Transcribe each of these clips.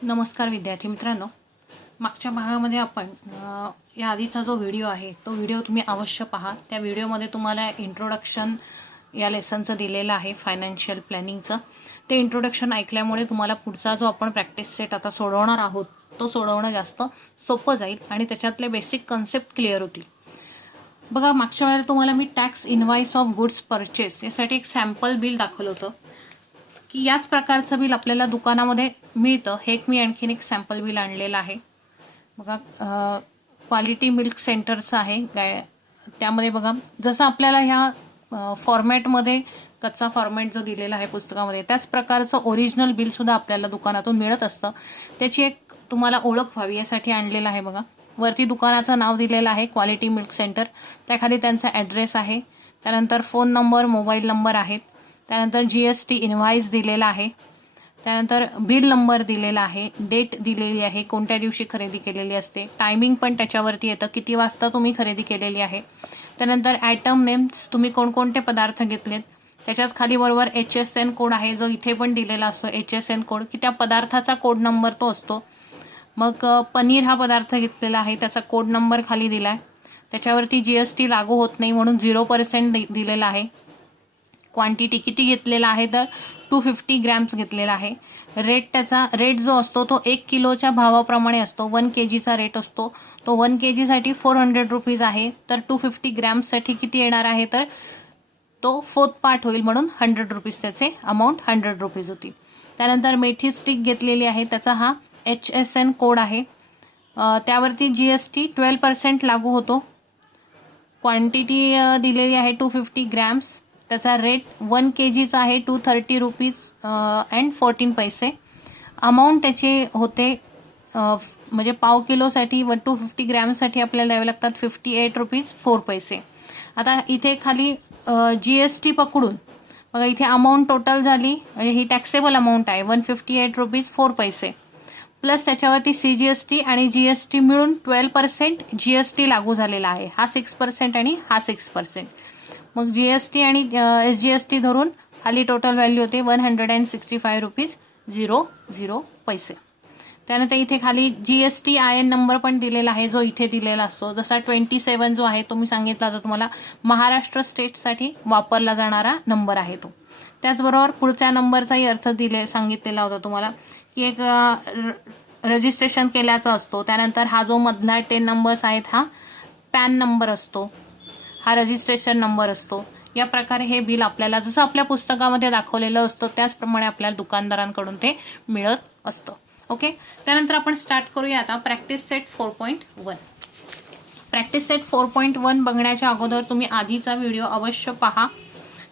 नमस्कार विद्यार्थी मित्रांनो, मागच्या भागामध्ये आपण या आधीचा जो व्हिडिओ आहे तो व्हिडिओ तुम्ही अवश्य पहा। त्या व्हिडिओमध्ये तुम्हाला इंट्रोडक्शन या लेसनचं दिलेलं आहे, फायनान्शियल प्लॅनिंगचं। ते इंट्रोडक्शन ऐकल्यामुळे तुम्हाला पुढचा जो आपण प्रॅक्टिस सेट आता सोडवणार आहोत तो सोडवणं जास्त सोपं जाईल आणि त्याच्यातले बेसिक कन्सेप्ट क्लिअर होतील। बघा, मागच्या वेळेला तुम्हाला मी tax invoice of goods purchase यासाठी एक सॅम्पल बिल दाखवलं होतं की याच प्रकारचं बिल आपल्याला दुकानामध्ये मिळतं। हे मी आणखीन एक सॅम्पल बिल आणलेलं आहे। बघा, क्वालिटी मिल्क सेंटरचं आहे। त्यामध्ये बघा, जसं आपल्याला ह्या फॉर्मॅटमध्ये कच्चा फॉर्मॅट जो दिलेला आहे पुस्तकामध्ये त्याच प्रकारचं ओरिजिनल बिल सुद्धा आपल्याला दुकानातून मिळत असतं। त्याची एक तुम्हाला ओळख व्हावी यासाठी आणलेलं आहे। बघा, वरती दुकानाचं नाव दिलेलं आहे क्वालिटी मिल्क सेंटर, त्याखाली त्यांचा ॲड्रेस आहे, त्यानंतर फोन नंबर, मोबाईल नंबर आहेत, त्यानंतर GST इनव्हॉइस दिलेला आहे, त्यानंतर बिल नंबर दिलेला आहे, डेट दिलेली आहे, कोणत्या दिवशी खरेदी केलेली असते, टायमिंग पण त्याच्यावरती येतं, किती वाजता तुम्ही खरेदी केलेली आहे, त्यानंतर आयटम नेम्स, तुम्ही कोणकोणते पदार्थ घेतलेत, त्याच्याच खाली बरोबर HSN कोड आहे जो इथे पण दिलेला असतो, HSN कोड, की त्या पदार्थाचा कोड नंबर तो असतो। मग पनीर हा पदार्थ घेतलेला आहे, त्याचा कोड नंबर खाली दिलाय, त्याच्यावरती GST लागू होत नाही म्हणून 0% दिलेला आहे। क्वांटिटी किती घेतलेला आहे तर 250 ग्रॅम्स घेतलेला आहे। रेट, त्याचा रेट जो असतो तो 1 किलोच्या भावाप्रमाणे असतो। 1 kgचा रेट असतो तो 1 kg साठी 400 रुपीज आहे, तर 250 ग्रॅम्स साठी किती येणार आहे तर तो 4th पार्ट होईल म्हणून 100 रुपीज, त्याचे अमाऊंट 100 रुपीज होती। त्यानंतर मेथी स्टिक घेतलेली आहे, त्याचा हा HSN कोड आहे, त्यावरती GST 12% लागू होतो। क्वांटिटी दिलेली आहे 250 ग्रॅम्स, त्याचा रेट 1 kgचा आहे 230 रुपीज अँड 14 पैसे। अमाऊंट त्याची होते म्हणजे पाव किलोसाठी 250 ग्रॅमसाठी आपल्याला द्यावे लागतात 58 रुपीज 4 पैसे। आता इथे खाली GST पकडून बघा, इथे अमाऊंट टोटल झाली म्हणजे ही टॅक्सेबल अमाऊंट आहे 158 रुपीज 4 पैसे, प्लस त्याच्यावरती CGST आणि GST मिळून 12% GST लागू झालेला आहे। हा 6% आणि हा 6%। मग GST आणि SGST धरून खाली टोटल व्हॅल्यू होते 165 रुपीज 00 पैसे। त्यानंतर इथे खाली GST IN नंबर पण दिलेला आहे जो इथे दिलेला असतो। जसा 27 जो आहे तो मी सांगितला होता तुम्हाला, महाराष्ट्र स्टेटसाठी वापरला जाणारा नंबर आहे तो। त्याचबरोबर पुढच्या नंबरचाही अर्थ सांगितलेला होता तुम्हाला की एक रजिस्ट्रेशन केल्याचा असतो। त्यानंतर हा जो मधला 10 नंबर्स आहेत हा पॅन नंबर असतो, हा रजिस्ट्रेशन नंबर असतो। या प्रकारे हे बिल आपल्याला जसं आपल्या पुस्तकामध्ये दाखवलेलं असतं त्याचप्रमाणे आपल्याला दुकानदारांकडून ते मिळत असतं। ओके, त्यानंतर आपण स्टार्ट करूया आता प्रॅक्टिस सेट 4.1। प्रॅक्टिस सेट 4.1 बघण्याच्या अगोदर तुम्ही आधीचा व्हिडिओ अवश्य पहा,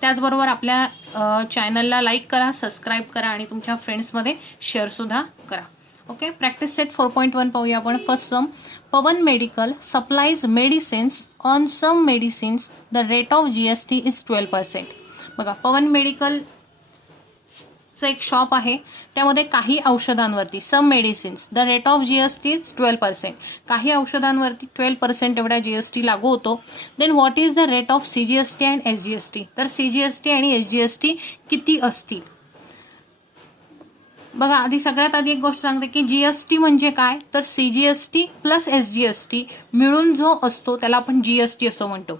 त्याचबरोबर आपल्या चॅनलला लाईक करा, सबस्क्राईब करा आणि तुमच्या फ्रेंड्समध्ये शेअर सुद्धा करा। ओके, प्रॅक्टिस सेट 4.1 पाहूया आपण। First sum, Pawan medical supplies medicines on some medicines the rate of GST is 12%। बघा, पवन मेडिकल एक शॉप आहे, त्यामध्ये काही औषधांवरती some medicines the rate of GST is 12%, काही औषधांवरती 12% एवढा GST लागू होतो। Then what is the rate of CGST and SGST, तर CGST आणि SGST किती असतील। बघा, सगळ्यात आधी एक गोष्ट सांगते की GST म्हणजे काय तर CGST प्लस SGST मिळून जो असतो त्याला आपण GST असं म्हणतो।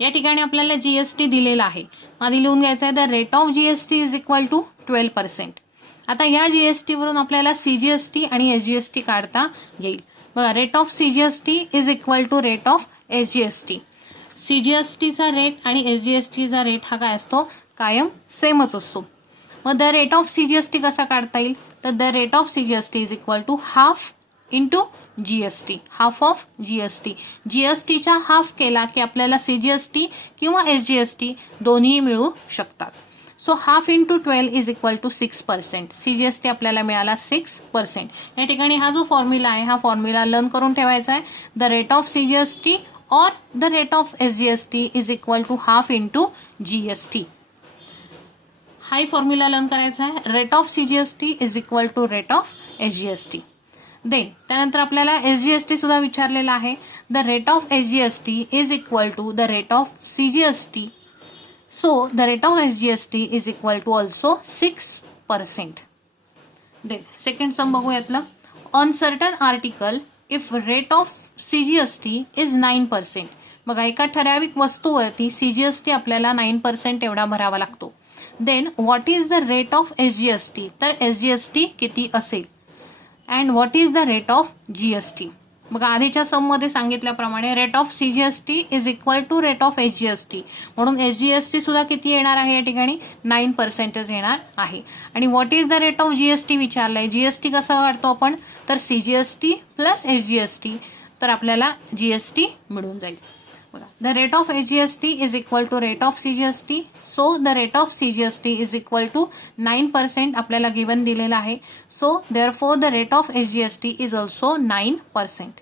या ठिकाणी आपल्याला GST दिलेला आहे, आधी लिहून घ्यायचं आहे the rate of GST is equal to 12%। आता या GST वरून आपल्याला CGST आणि SGST काढता येईल। बघा, rate of CGST is equal to rate of SGST। CGSTचा रेट आणि SGSTचा रेट हा काय असतो, कायम सेमच असतो। मग द रेट ऑफ CGST कसा काढता येईल तर the rate of CGST is equal to half into GST, half of GST। GSTचा हाफ केला की आपल्याला CGST किंवा SGST दोन्ही मिळू शकतात। So half into 12 is equal to 6%। CGST आपल्याला मिळाला 6%। या ठिकाणी हा जो फॉर्म्युला आहे हा फॉर्म्युला लर्न करून ठेवायचा आहे। द रेट ऑफ CGST और the rate of SGST is equal to half into GST। हाई फॉर्म्युला लर्न करायचा आहे, rate of CGST is equal to rate of SGST। Then त्यानंतर आपल्याला SGST सुद्धा विचारलेला आहे, the rate of SGST is equal to the rate of CGST, so the rate of SGST is equal to also 6%। Then second sum बघू यातलं. On certain article if rate of CGST is 9%. बघा एका ठराविक वस्तूवरती CGST आपल्याला 9% एवढा भरावा लागतो. Then what is the rate of SGST, तर SGST किती असेल. And what is the rate of GST. बघा आधीच्या सम मध्ये सांगितल्याप्रमाणे rate of CGST is equal to rate of SGST, म्हणून SGST सुद्धा किती येणार आहे या ठिकाणी 9% येणार आहे. आणि what is the rate of GST विचारलंय. GST कसं काढतो आपण, तर CGST प्लस SGST, तर आपल्याला GST मिळून जाईल. बघा the rate of SGST is equal to rate of CGST. So the rate of CGST is equal to 9% आपल्याला गिवन दिलेला आहे. So therefore the rate of SGST is also 9%.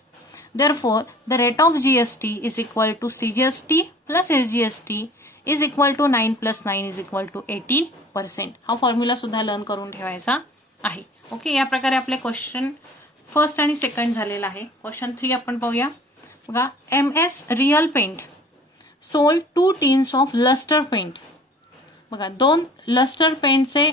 Therefore the rate of GST is equal to CGST plus SGST is equal to 9 plus 9 is equal to 18%. हा formula सुद्धा learn करून ठेवायचा आहे. Okay, या प्रकारे आपले क्वेश्चन फर्स्ट आणि second झालेला आहे. क्वेश्चन 3 आपण पाहूया. बघा MS real paint sold 2 tins of lustre paint. बघा 2 लस्टर पेंटचे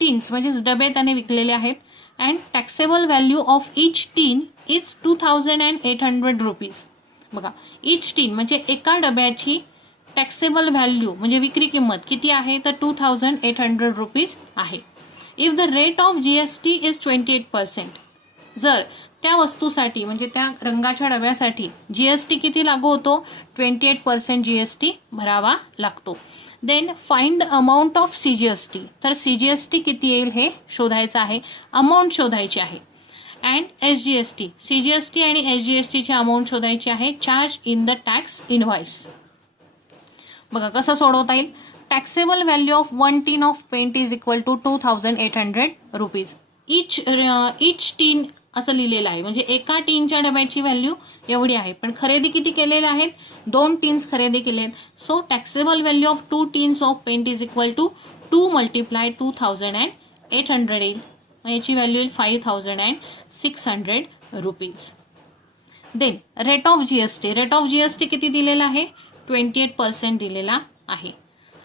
टीन्स म्हणजेच डबे त्याने विकलेले आहेत. And taxable value of each tin is 2800 rupees. बघा इच टीन म्हणजे एका डब्याची टॅक्सेबल व्हॅल्यू म्हणजे विक्री किंमत किती आहे, तर 2800 रुपीज आहे. If the rate of GST is 28%. जर त्या वस्तूसाठी म्हणजे त्या रंगाच्या डब्यासाठी GST किती लागू होतो, 28% GST भरावा लागतो. Then find the amount of CGST. तर CGST किती येईल हे शोधायचं आहे, अमाऊंट शोधायची आहे. अँड SGST, CGST आणि SGST ची अमाऊंट शोधायची आहे. Charge in the tax invoice. बघा कसं सोडवता येईल. Taxable value of 1 tin of paint is equal to 2800 rupees. Each tin असं लिहिलेलं आहे म्हणजे एका टीनच्या डब्याची व्हॅल्यू एवढी आहे, पण खरेदी किती केलेले आहेत, 2 टीन्स खरेदी केले आहेत. So taxable value of 2 tins of paint is equal to 2 multiply 2800 येईल. याची व्हॅल्यू येईल 5600 rupees. Then rate of GST. Rate of GST किती दिलेला आहे, 28% दिलेला आहे.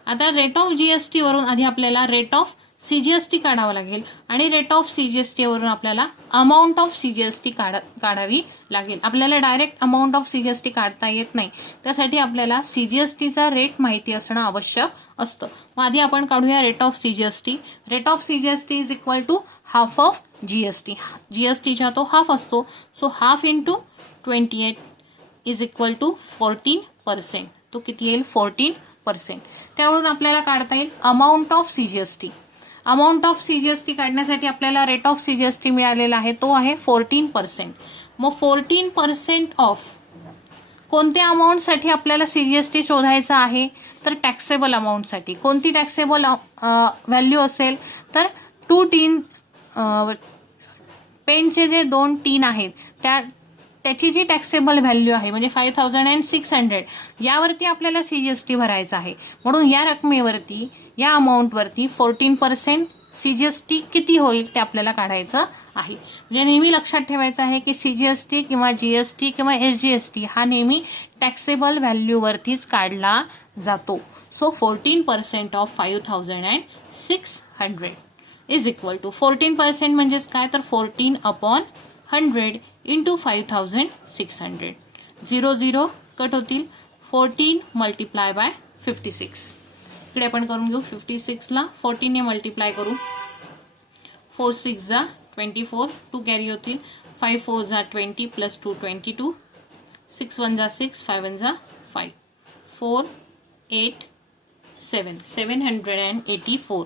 आता रेट ऑफ GST वरून आधी आपल्याला रेट ऑफ CGST काढावं लागेल आणि रेट ऑफ CGST वरून आपल्याला अमाऊंट ऑफ CGST काढावी लागेल. आपल्याला डायरेक्ट अमाऊंट ऑफ CGST काढता येत नाही, त्यासाठी आपल्याला CGSTचा रेट माहिती असणं आवश्यक असतं. मग आधी आपण काढूया rate of CGST. Rate of CGST is equal to half of GST. GSTचा तो हाफ असतो. So half into 28 is equal to 14%. तो किती येईल, 14%. त्यावरून आपल्याला काढता येईल amount of CGST. Amount of CGST काढण्यासाठी आपल्याला रेट ऑफ CGST मिळालेला आहे, तो आहे 14%. मग 14% ऑफ कोणत्या अमाऊंटसाठी आपल्याला CGST शोधायचा आहे, तर टॅक्सेबल अमाऊंटसाठी. कोणती टॅक्सेबल व्हॅल्यू असेल, तर 2 टीन पेंटचे जे 2 टीन आहेत त्याची जी टॅक्सेबल व्हॅल्यू आहे म्हणजे 5600, यावरती आपल्याला CGST भरायचा आहे. म्हणून या रकमेवरती, या अमाऊंटवरती 14% CGST किती होईल ते आपल्याला काढायचं आहे. म्हणजे नेहमी लक्षात ठेवायचं आहे की CGST किंवा GST किंवा SGST हा नेहमी टॅक्सेबल व्हॅल्यूवरतीच काढला जातो. So 14% of 5600 is equal to 14% म्हणजेच काय, तर 14/100 इंटू 5600. 0 0 कट होतील. 14 मल्टिप्लाय बाय 56. इकडे आपण करून घेऊ. 56ला 14 ने मल्टिप्लाय करू. 4 6 जा 24, 2 कॅरी होतील. 5 4 जा 20 प्लस 2 22. 6 1 जा 6, 5 1 जा 5. 4 8 7 784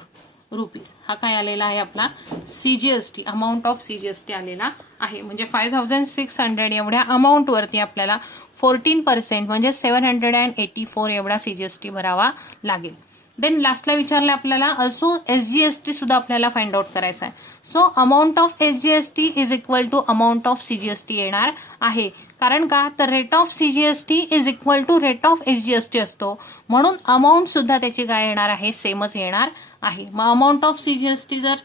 रुपीज. हा काय आलेला आहे आपला CGST, अमाऊंट ऑफ CGST आलेला आहे. म्हणजे 5600 एवढ्या अमाऊंट वरती आपल्याला 14% म्हणजे 784 एवढा CGST भरावा लागेल. देन लास्टला विचारलं आपल्याला अल्सो SGST सुद्धा आपल्याला फाइंड आउट करायचा आहे. So amount of SGST is equal to amount of CGST येणार आहे. कारण का, तर rate of CGST is equal to rate of SGST असतो, म्हणून अमाऊंट सुद्धा त्याची काय येणार आहे, सेमच येणार आहे. मग अमाऊंट ऑफ CGST जर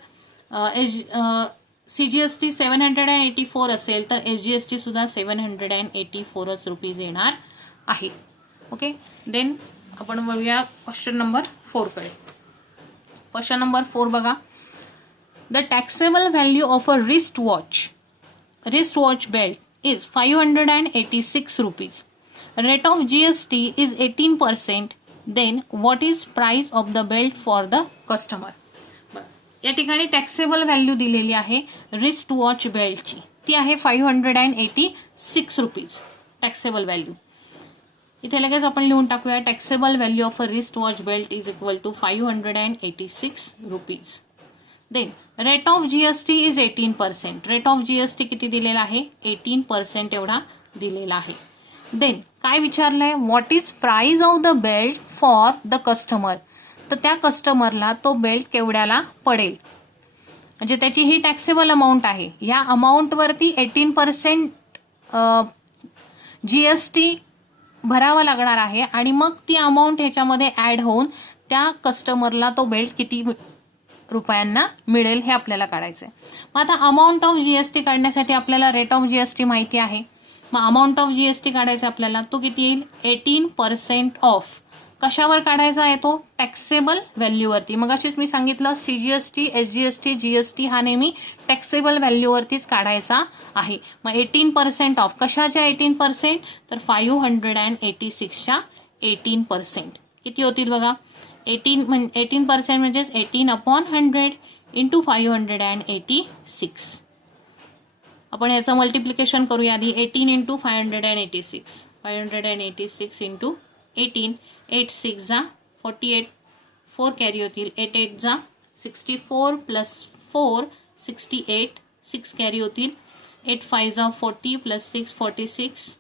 CGST 784 असेल तर SGST सुद्धा 784 रुपीज येणार आहे. ओके, देन आपण बघूया क्वेश्चन नंबर 4 कडे. क्वेश्चन नंबर 4 बघा. The taxable value of a wrist watch belt is 586 rupees. Rate of GST is 18%. Then what is price of the belt for the customer. या ठिकाणी taxable value दिलेली आहे wrist watch बेल्टची, ती आहे 586 rupees taxable value. इथे लगेच आपण लिहून टाकूया taxable value of a wrist watch belt is equal to 586 rupees. Then rate of GST is 18%. Rate of GST किती दिलेला आहे 18% एवढा दिलेला आहे. देन काय विचारलंय what is price of the belt for the customer. तर त्या कस्टमरला तो बेल्ट केवढ्याला पडेल, म्हणजे त्याची ही टॅक्सेबल अमाऊंट आहे. या अमाऊंटवरती 18% GST भरावा लागणार आहे आणि मग ती अमाऊंट ह्याच्यामध्ये ऍड होऊन त्या कस्टमरला तो बेल्ट किती रुपयांना मिळेल हे आपल्याला काढायचं आहे. मग आता अमाऊंट ऑफ GST काढण्यासाठी आपल्याला रेट ऑफ GST माहिती आहे. मग अमाऊंट ऑफ GST काढायचं आपल्याला, तो किती येईल 18% ऑफ. कशावर काढायचा आहे तो टॅक्सेबल व्हॅल्यूवरती. मग अशीच मी सांगितलं CGST, SGST, GST हा नेहमी टॅक्सेबल व्हॅल्यूवरतीच काढायचा आहे. मग 18% ऑफ कशाच्या 18%, तर 586च्या 18% किती होतील बघा. 18% म्हणजेच 18/100 इंटू 586. आपण याचं मल्टिप्लिकेशन करूया आधी. 18 इंटू 586, 586 इंटू 18, 8 6 जा 48, 4 कॅरी होतील, 8 8 जा 64 प्लस 4 68, 6 कॅरी होतील, 8 5 जा 40 प्लस 6 46,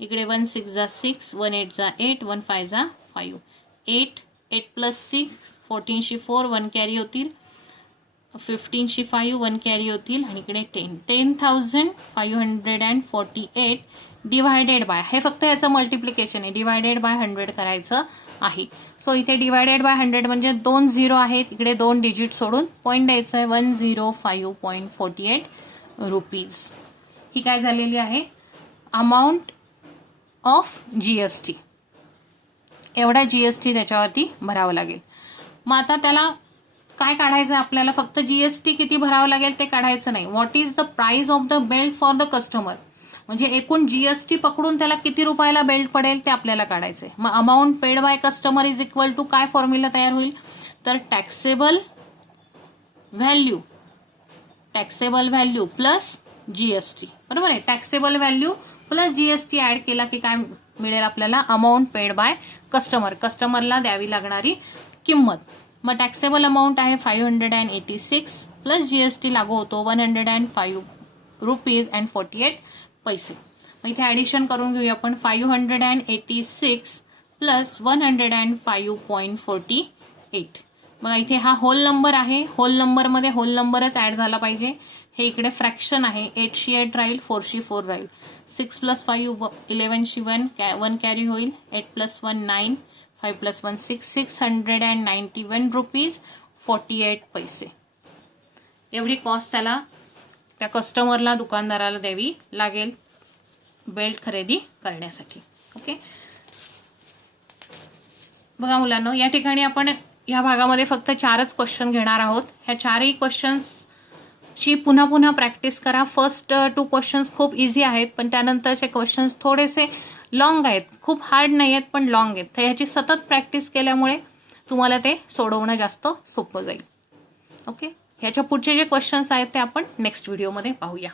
इकडे 1 6 जा 6, 1 8 जा 8, 1 5 जा 5, 8 8 प्लस 6 14शी 4, 1 कॅरी होतील, 15शी 5, 1 कॅरी होतील आणि इकडे 10,548 डिवायडेड बाय, हे फक्त याचं मल्टिप्लिकेशन आहे, डिवायडेड बाय 100 करायचं आहे. सो इथे डिवायडेड बाय 100 म्हणजे 2 0 आहेत, इकडे 2 डिजिट सोडून पॉईंट द्यायचं आहे 105.48 रुपीज. ही काय झालेली आहे अमाऊंट ऑफ GST. एवढा GST त्याच्यावरती भरावं लागेल. मग आता त्याला काय काढायचं आपल्याला, फक्त GST किती भरावं लागेल ते काढायचं नाही. What is the price of the belt for the customer, म्हणजे एकूण GST पकडून त्याला किती रुपयाला बेल्ट पडेल ते आपल्याला काढायचंय. मग amount paid by customer is equal to काय फॉर्म्युला तयार होईल, तर टॅक्सेबल व्हॅल्यू प्लस GST. बरोबर आहे, taxable value plus GST add केला की काय मिळेल आपल्याला अमाऊंट पेड बाय कस्टमरला द्यावी लागणारी किंमत. मग टॅक्सेबल अमाऊंट आहे 586 प्लस GST लागू होतो 105 रुपीज अँड 48 पैसे. मग इथे ऍडिशन करून घेऊया आपण. 586 प्लस 105.48. मग इथे हा होल नंबर आहे, होल नंबरमध्ये होल नंबरच ऍड झाला पाहिजे. हे इकडे फ्रॅक्शन आहे, 8शी 8 राहील, 4शी 4 राहील, 6 प्लस 5 11शी 1 कॅरी होईल, 8 प्लस 1 9, 5 प्लस 1 6, 691 रुपीज 48 पैसे एवढी कॉस्ट त्याला त्या कस्टमरला दुकानदाराला द्यावी लागेल बेल्ट खरेदी करण्यासाठी. ओके, बघा मुलांनो, या ठिकाणी आपण या भागामध्ये फक्त 4च क्वेश्चन घेणार आहोत. ह्या 4ही क्वेश्चन्सची पुन्हा पुन्हा प्रॅक्टिस करा. फर्स्ट 2 क्वेश्चन्स खूप इझी आहेत, पण त्यानंतरचे क्वेश्चन्स थोडेसे लॉंग आहेत, खूप हार्ड नाही आहेत पण लॉंग आहेत. तर ह्याची सतत प्रॅक्टिस केल्यामुळे तुम्हाला ते सोडवणं जास्त सोपं जाईल. ओके, ह्याच्या पुढचे जे क्वेश्चन्स आहेत ते आपण नेक्स्ट व्हिडिओमध्ये पाहूया.